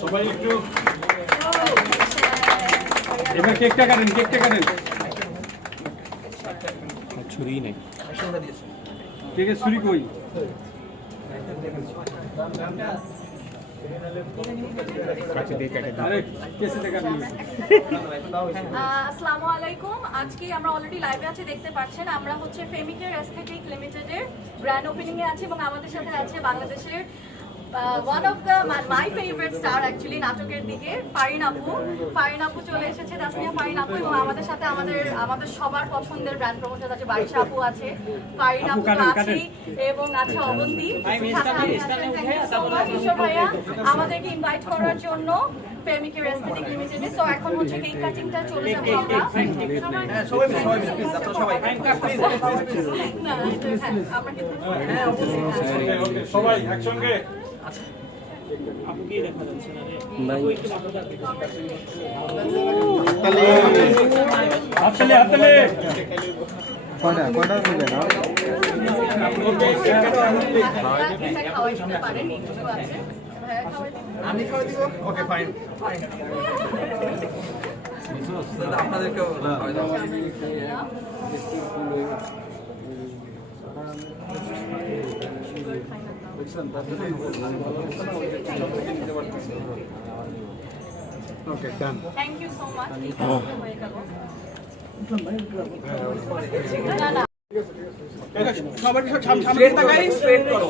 সবাই একটু এবার কেকটা কাটেন কেকটা কাটেন। ছুরি নেই। কেকের ছুরি কই? আসসালামু আলাইকুম। আজকে আমরা অলরেডি লাইভে আছি দেখতে পাচ্ছেন। আমরা হচ্ছে ফেমিকের এস্থেটিক লিমিটেডের ব্র্যান্ড ওপেনিং এ আছি এবং আমাদের সাথে আছে বাংলাদেশের one of the my favourite star actually নাটকের দিকে ফারিন আপু। ফারিন আপু চলে এসেছে তাসমিয়া ফারিন আপু এবং আমাদের সাথে আমাদের আমাদের সবার পছন্দের ব্র্যান্ড প্রমোটার আছে বারিশা আপু আছে। ফারিন আপু আছে এবং আছে অবন্তী। ভাইয়া। আমাদেরকে ইনভাইট করার জন্য লিমিটেডে সো এখন হচ্ছে কেক কাটিংটা চলে যাব আমরা। হ্যাঁ, আমরা কিন্তু ওকে সবাই একসঙ্গে হাততালি কয়টা কয়টা না আমি খাওয়া দিব ওকে ফাইন আপনাদেরকেও পারেন। Okay done thank you so much হয়ে একটু সাম- সামনে স্ট্রেট করো।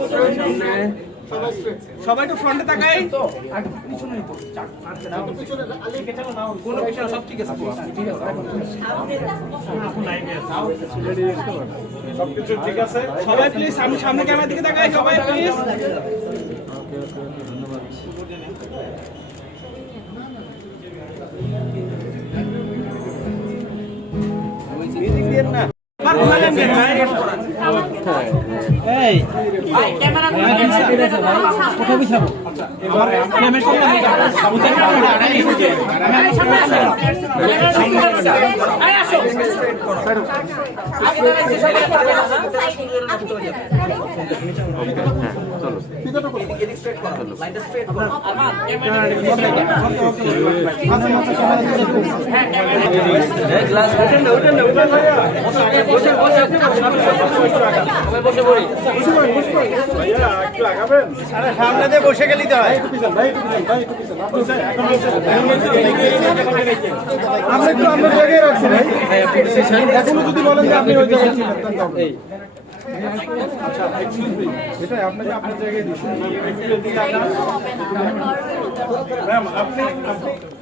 সবাই একটু ফ্রন্টে তাকাই। কোনো কিছু না, সব ঠিক আছে। সবকিছু ঠিক আছে। সবাই প্লিজ সামনে সামনে ক্যামেরা দিকে তাকাই সবাই প্লিজ আর ঘোরালেন আরে সামনে দিয়ে বসে গেলি তো হয় আমরা একটু আমরা জায়গায় রাখছি ভাই এখনও যদি বলেন যে আপনি ওই জায়গায় তো। আচ্ছা আপনার আপনি আপনার পিছিয়ে লাইভ তো আমরা করতে আইছি আইসলাইটটা দাও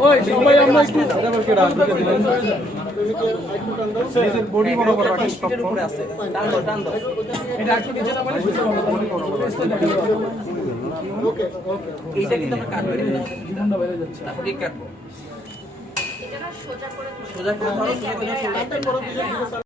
ওই সবাই আমরা একটু বডি বড় বড় উপরে আছে টান দাও টান দাও এটা একটু নিচে না বলে বডি বড় বড় ওকে ওকে এইটা কিন্তু আমরা কাটবো এটা কিন্তু যাচ্ছে তারপর ঠিক কাটবো সোজা করে সোজা করে ধরো সোজা করে